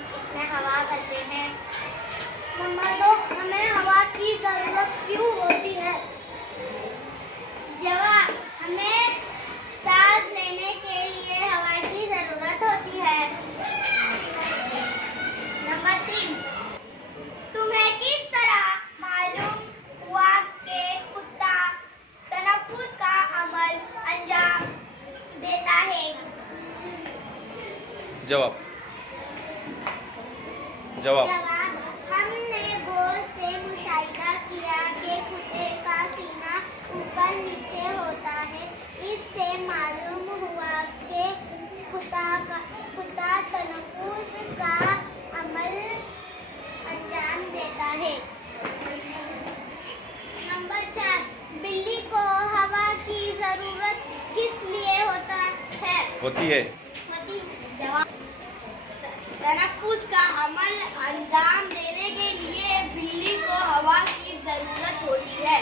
इसमें हवा भरते हैं। नंबर 2, हमें हवा की जरूरत क्यों होती है? जवाब, हमें सांस लेने के लिए हवा की जरूरत होती है। नंबर 3, तुम्हें किस तरह मालूम हुआ कि कुत्ता तनफ्फुस का अमल अंजाम देता है? जवाब, हमने गौर से मुशाहिदा किया कि कुत्ते का सीना ऊपर नीचे होता है। इससे मालूम हुआ कि कुत्ता तनफ्फुस का अमल अंजाम देता है। नंबर 4, बिल्ली को हवा की जरूरत किस लिए होती है? जवाब, तनफ्फुस का अमल अंजाम देने के लिए बिल्ली को हवा की जरूरत होती है।